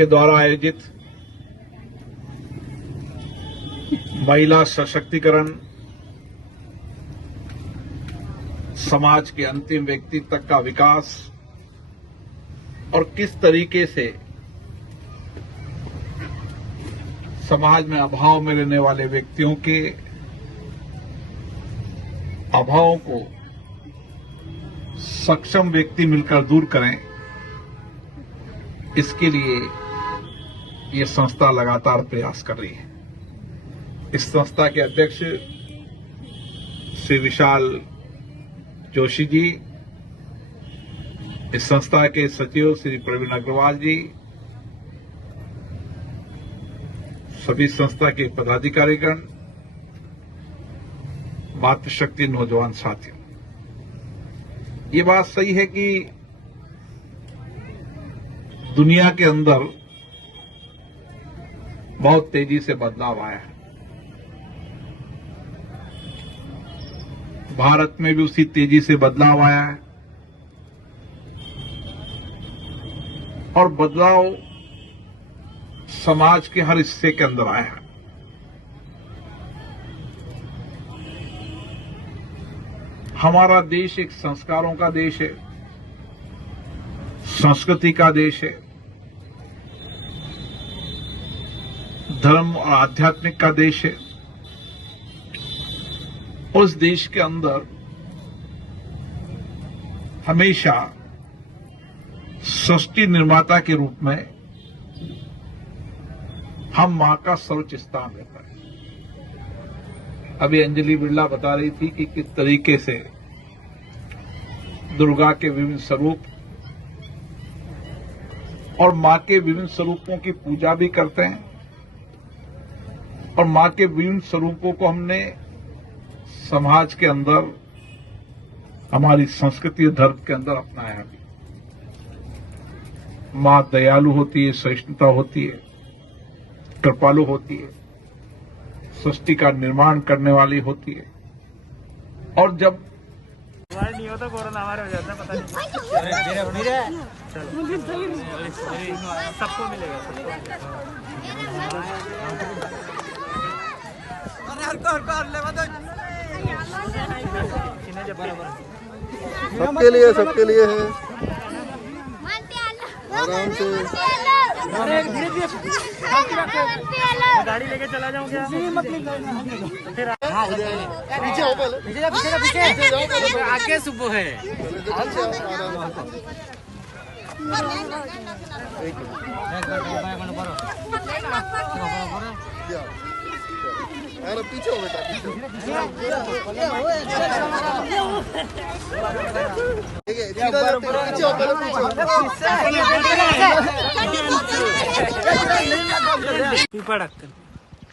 के द्वारा आयोजित महिला सशक्तिकरण समाज के अंतिम व्यक्ति तक का विकास और किस तरीके से समाज में अभाव में रहने वाले व्यक्तियों के अभावों को सक्षम व्यक्ति मिलकर दूर करें, इसके लिए ये संस्था लगातार प्रयास कर रही है। इस संस्था के अध्यक्ष श्री विशाल जोशी जी, इस संस्था के सचिव श्री प्रवीण अग्रवाल जी, सभी संस्था के पदाधिकारीगण, मातृशक्ति नौजवान साथियों, ये बात सही है कि दुनिया के अंदर बहुत तेजी से बदलाव आया है। भारत में भी उसी तेजी से बदलाव आया है और बदलाव समाज के हर हिस्से के अंदर आया है। हमारा देश एक संस्कारों का देश है, संस्कृति का देश है, धर्म और आध्यात्मिक का देश है। उस देश के अंदर हमेशा सृष्टि निर्माता के रूप में हम मां का सर्वोच्च स्थान रहता है। अभी अंजलि बिरला बता रही थी कि किस तरीके से दुर्गा के विभिन्न स्वरूप और मां के विभिन्न स्वरूपों की पूजा भी करते हैं और मां के विभिन्न स्वरूपों को हमने समाज के अंदर, हमारी संस्कृति और धर्म के अंदर अपनाया भी। मां दयालु होती है, सहिष्णुता होती है, कृपालु होती है, सृष्टि का निर्माण करने वाली होती है। और जब नहीं होता कोरोना हमारे हो जाता, पता नहीं सबको मिलेगा, सबके लिए है। आराम से गाड़ी लेके चला जाऊं क्या? फिर पीछे हो, पहले आगे सुबह है। अरे पीछे हो बेटा, पीछे हो, पहले पीपा ढक्कन।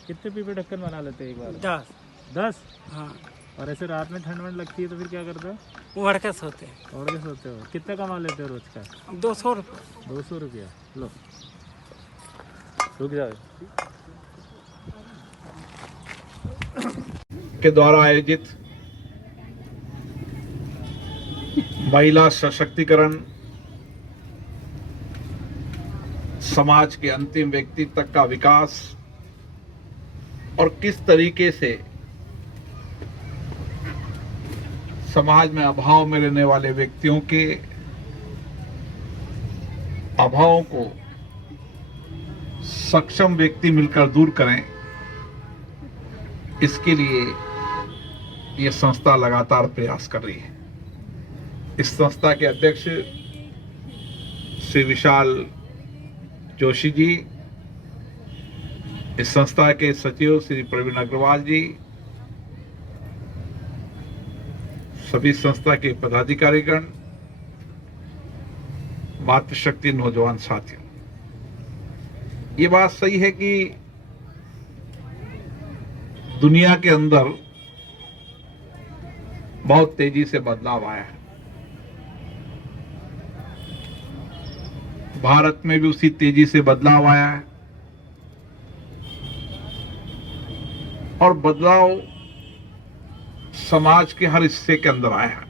कितने पीपे ढक्कन बना लेते हैं एक बार? 10। 10? हाँ, और ऐसे रात में ठंड वंड लगती है तो फिर क्या करते हो? वो हड़के सोते हैं। और कैसे सोते हो? कितना कमा लेते हो रोज का? 200 रुपये। 200 रुपया। लो रुक जाओ। के द्वारा आयोजित महिला सशक्तिकरण समाज के अंतिम व्यक्ति तक का विकास और किस तरीके से समाज में अभाव में रहने वाले व्यक्तियों के अभावों को सक्षम व्यक्ति मिलकर दूर करें, इसके लिए ये संस्था लगातार प्रयास कर रही है। इस संस्था के अध्यक्ष श्री विशाल जोशी जी, इस संस्था के सचिव श्री प्रवीण अग्रवाल जी, सभी संस्था के पदाधिकारीगण, मातृशक्ति नौजवान साथियों, ये बात सही है कि दुनिया के अंदर बहुत तेजी से बदलाव आया है। भारत में भी उसी तेजी से बदलाव आया है और बदलाव समाज के हर हिस्से के अंदर आया है।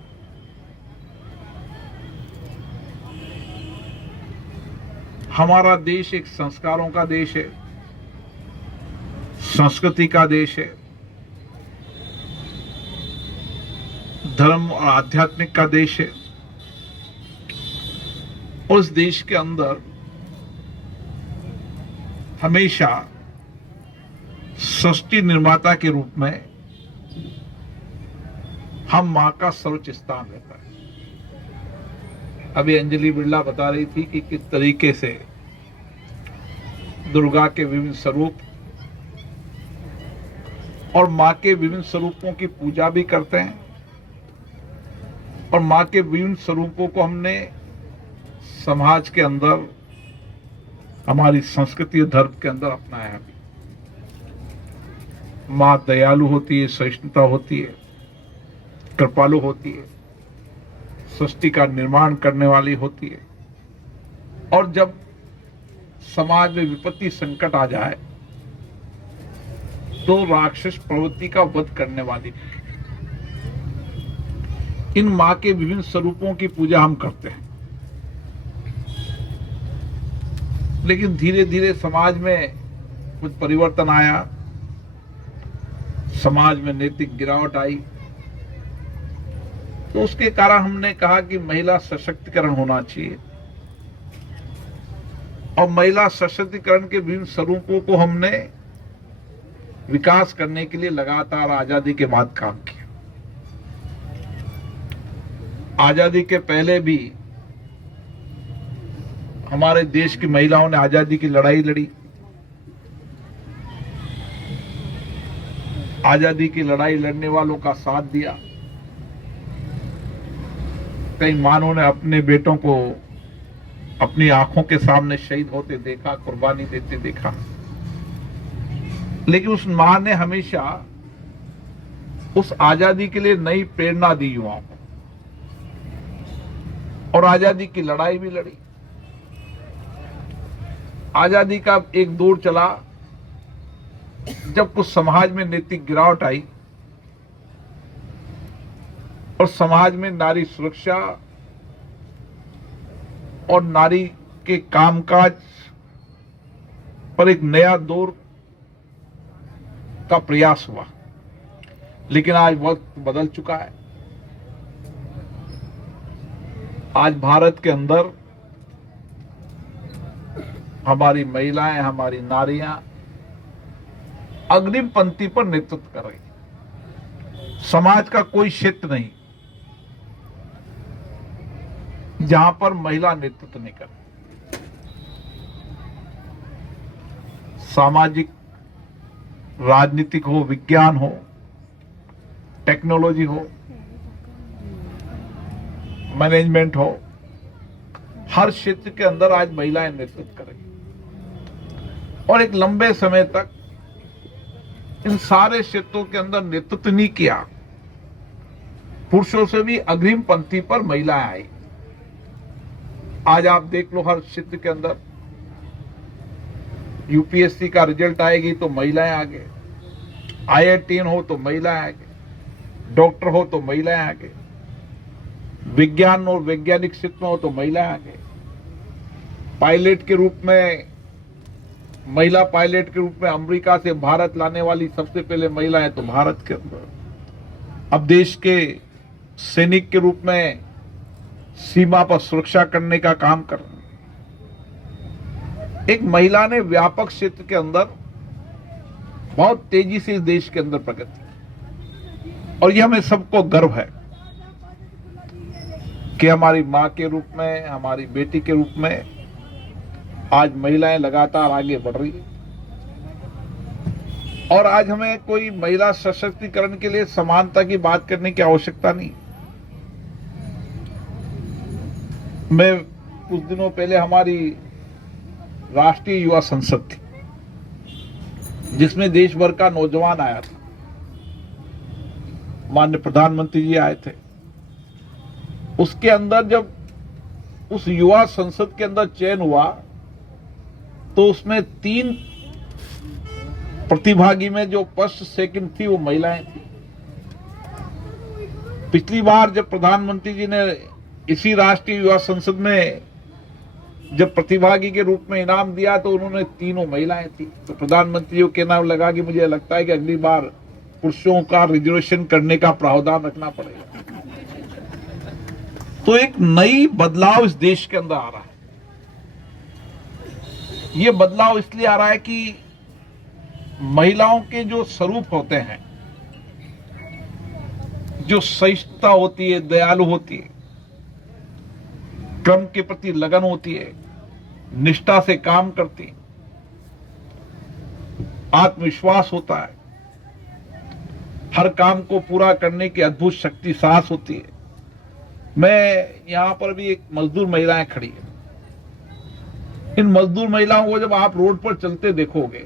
हमारा देश एक संस्कारों का देश है, संस्कृति का देश है, धर्म और आध्यात्मिक का देश है। और इस देश के अंदर हमेशा सृष्टि निर्माता के रूप में हम मां का सर्वोच्च स्थान रहता है। अभी अंजलि बिरला बता रही थी कि किस तरीके से दुर्गा के विभिन्न स्वरूप और मां के विभिन्न स्वरूपों की पूजा भी करते हैं, और मां के विभिन्न स्वरूपों को हमने समाज के अंदर, हमारी संस्कृति और धर्म के अंदर अपनाया भी। मां दयालु होती है, सहिष्णुता होती है, कृपालु होती है, सृष्टि का निर्माण करने वाली होती है, और जब समाज में विपत्ति संकट आ जाए तो राक्षस प्रवृत्ति का वध करने वाली। इन मां के विभिन्न स्वरूपों की पूजा हम करते हैं, लेकिन धीरे धीरे समाज में कुछ परिवर्तन आया, समाज में नैतिक गिरावट आई, तो उसके कारण हमने कहा कि महिला सशक्तिकरण होना चाहिए, और महिला सशक्तिकरण के विभिन्न स्वरूपों को हमने विकास करने के लिए लगातार आजादी के बाद काम किया। आजादी के पहले भी हमारे देश की महिलाओं ने आजादी की लड़ाई लड़ी। आजादी की लड़ाई लड़ने वालों का साथ दिया। कई मानों ने अपने बेटों को अपनी आंखों के सामने शहीद होते देखा, कुर्बानी देते देखा, लेकिन उस मां ने हमेशा उस आजादी के लिए नई प्रेरणा दी युवाओं को, और आजादी की लड़ाई भी लड़ी। आजादी का एक दौर चला जब कुछ समाज में नैतिक गिरावट आई और समाज में नारी सुरक्षा और नारी के कामकाज पर एक नया दौर का प्रयास हुआ। लेकिन आज वक्त बदल चुका है। आज भारत के अंदर हमारी महिलाएं, हमारी नारियां अग्रिम पंक्ति पर नेतृत्व कर रही। समाज का कोई क्षेत्र नहीं जहां पर महिला नेतृत्व नहीं कर। सामाजिक, राजनीतिक हो, विज्ञान हो, टेक्नोलॉजी हो, मैनेजमेंट हो, हर क्षेत्र के अंदर आज महिलाएं नेतृत्व करेंगी। और एक लंबे समय तक इन सारे क्षेत्रों के अंदर नेतृत्व नहीं किया। पुरुषों से भी अग्रिम पंक्ति पर महिलाएं आई। आज आप देख लो, हर क्षेत्र के अंदर यूपीएससी का रिजल्ट आएगी तो महिलाएं आगे, IITN हो तो महिलाएं आगे, डॉक्टर हो तो महिलाएं आगे, विज्ञान और वैज्ञानिक क्षेत्र में हो तो महिलाएं आगे, पायलट के रूप में, महिला पायलट के रूप में अमेरिका से भारत लाने वाली सबसे पहले महिला है तो भारत के अंदर। अब देश के सैनिक के रूप में सीमा पर सुरक्षा करने का काम कर रहे हैं। एक महिला ने व्यापक क्षेत्र के अंदर बहुत तेजी से इस देश के अंदर प्रगति की, और यह हमें सबको गर्व है कि हमारी मां के रूप में, हमारी बेटी के रूप में आज महिलाएं लगातार आगे बढ़ रही है। और आज हमें कोई महिला सशक्तिकरण के लिए समानता की बात करने की आवश्यकता नहीं। मैं कुछ दिनों पहले हमारी राष्ट्रीय युवा संसद थी, जिसमें देश भर का नौजवान आया था। माननीय प्रधानमंत्री जी आए थे। उसके अंदर जब उस युवा संसद के अंदर चयन हुआ तो उसमें 3 प्रतिभागी में जो फर्स्ट सेकंड थी वो महिलाएं थी। पिछली बार जब प्रधानमंत्री जी ने इसी राष्ट्रीय युवा संसद में जब प्रतिभागी के रूप में इनाम दिया तो उन्होंने तीनों महिलाएं थी। तो प्रधानमंत्री के नाम लगा कि मुझे लगता है कि अगली बार पुरुषों का रिजर्वेशन करने का प्रावधान रखना पड़ेगा। तो एक नई बदलाव इस देश के अंदर आ रहा है। ये बदलाव इसलिए आ रहा है कि महिलाओं के जो स्वरूप होते हैं, जो सहिष्णुता होती है, दयालु होती है, क्रम के प्रति लगन होती है, निष्ठा से काम करती है, आत्मविश्वास होता है, हर काम को पूरा करने की अद्भुत शक्ति साहस होती है। मैं यहां पर भी एक मजदूर महिलाएं खड़ी है। इन मजदूर महिलाओं को जब आप रोड पर चलते देखोगे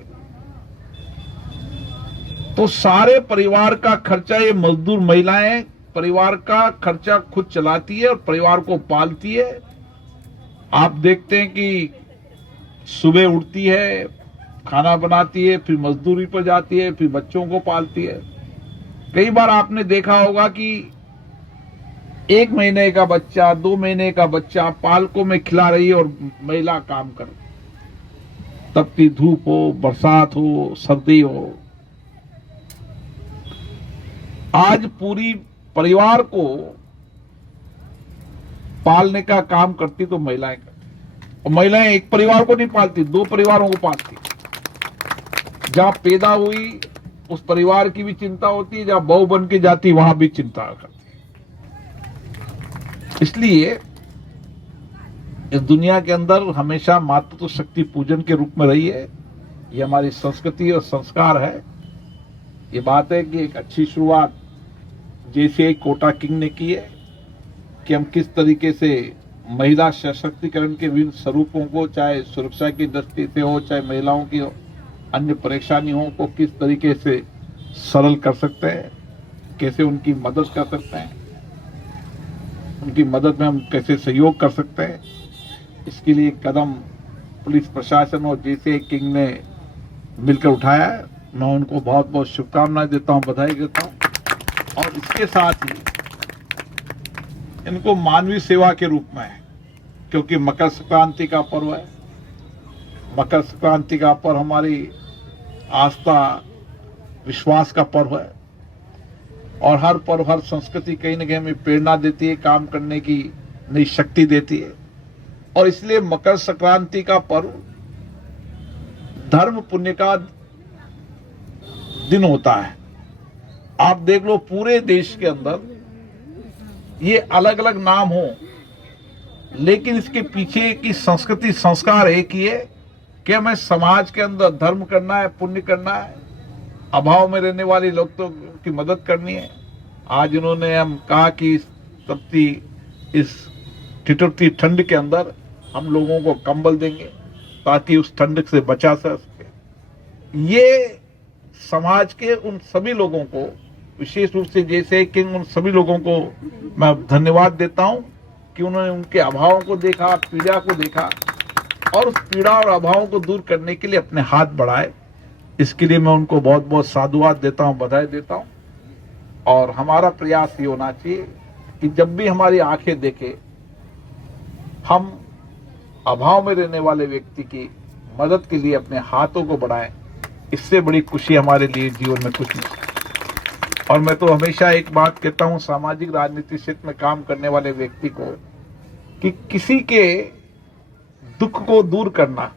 तो सारे परिवार का खर्चा ये मजदूर महिलाएं परिवार का खर्चा खुद चलाती है और परिवार को पालती है। आप देखते हैं कि सुबह उठती है, खाना बनाती है, फिर मजदूरी पर जाती है, फिर बच्चों को पालती है। कई बार आपने देखा होगा कि 1 महीने का बच्चा, 2 महीने का बच्चा पालकों में खिला रही है और महिला काम कर रही है। तपती धूप हो, बरसात हो, सर्दी हो, आज पूरी परिवार को पालने का काम करती तो महिलाएं करती। और महिलाएं एक परिवार को नहीं पालती, 2 परिवारों को पालती। जहां पैदा हुई उस परिवार की भी चिंता होती है, जहां बहू बन के जाती वहां भी चिंता करती। इसलिए इस दुनिया के अंदर हमेशा मातृत्व शक्ति पूजन के रूप में रही है। ये हमारी संस्कृति और संस्कार है। ये बात है कि एक अच्छी शुरुआत जैसे कोटा किंग ने की है कि हम किस तरीके से महिला सशक्तिकरण के विभिन्न स्वरूपों को, चाहे सुरक्षा की दृष्टि से हो, चाहे महिलाओं की अन्य परेशानियों को किस तरीके से सरल कर सकते हैं, कैसे उनकी मदद कर सकते हैं, उनकी मदद में हम कैसे सहयोग कर सकते हैं। इसके लिए कदम पुलिस प्रशासन और जैसे किंग ने मिलकर उठाया है। मैं उनको बहुत बहुत शुभकामनाएं देता हूं, बधाई देता हूं। और इसके साथ ही इनको मानवीय सेवा के रूप में है, क्योंकि मकर संक्रांति का पर्व है। मकर संक्रांति का पर्व हमारी आस्था विश्वास का पर्व है और हर पर्व, हर संस्कृति कहीं न कहीं हमें प्रेरणा देती है, काम करने की नई शक्ति देती है। और इसलिए मकर संक्रांति का पर्व धर्म पुण्य का दिन होता है। आप देख लो पूरे देश के अंदर ये अलग अलग नाम हो, लेकिन इसके पीछे की संस्कृति संस्कार एक ही है कि हमें समाज के अंदर धर्म करना है, पुण्य करना है, अभाव में रहने वाले लोग तो की मदद करनी है। आज इन्होंने हम कहा कि इस ठिठुरती ठंड के अंदर हम लोगों को कंबल देंगे ताकि उस ठंड से बचा सके। ये समाज के उन सभी लोगों को, विशेष रूप से जैसे कि उन सभी लोगों को मैं धन्यवाद देता हूं कि उन्होंने उनके अभावों को देखा, पीड़ा को देखा और उस पीड़ा और अभावों को दूर करने के लिए अपने हाथ बढ़ाए। इसके लिए मैं उनको बहुत बहुत साधुवाद देता हूं, बधाई देता हूं। और हमारा प्रयास ये होना चाहिए कि जब भी हमारी आंखें देखे, हम अभाव में रहने वाले व्यक्ति की मदद के लिए अपने हाथों को बढ़ाएं। इससे बड़ी खुशी हमारे लिए जीवन में कुछ नहीं। और मैं तो हमेशा एक बात कहता हूं सामाजिक राजनीतिक क्षेत्र में काम करने वाले व्यक्ति को कि किसी के दुख को दूर करना,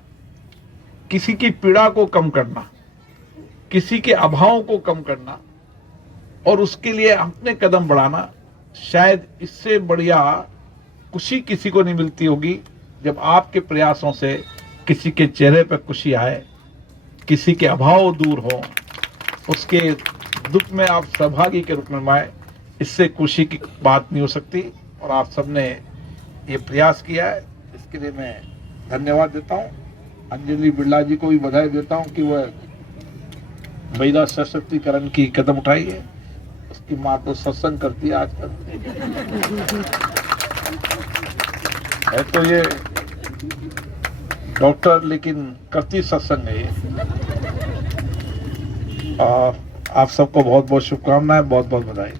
किसी की पीड़ा को कम करना, किसी के अभावों को कम करना और उसके लिए अपने कदम बढ़ाना, शायद इससे बढ़िया खुशी किसी को नहीं मिलती होगी जब आपके प्रयासों से किसी के चेहरे पर खुशी आए, किसी के अभाव दूर हो, उसके दुख में आप सहभागी के रूप में आए। इससे खुशी की बात नहीं हो सकती। और आप सबने ये प्रयास किया है, इसके लिए मैं धन्यवाद देता हूँ। अंजलि बिरला जी को भी बधाई देता हूँ कि वह महिला सशक्तिकरण की कदम उठाई है। उसकी माँ तो सत्संग करती है आजकल है, तो ये डॉक्टर लेकिन करती सत्संग है ये। आप सबको बहुत बहुत शुभकामनाएं, बहुत बहुत बधाई।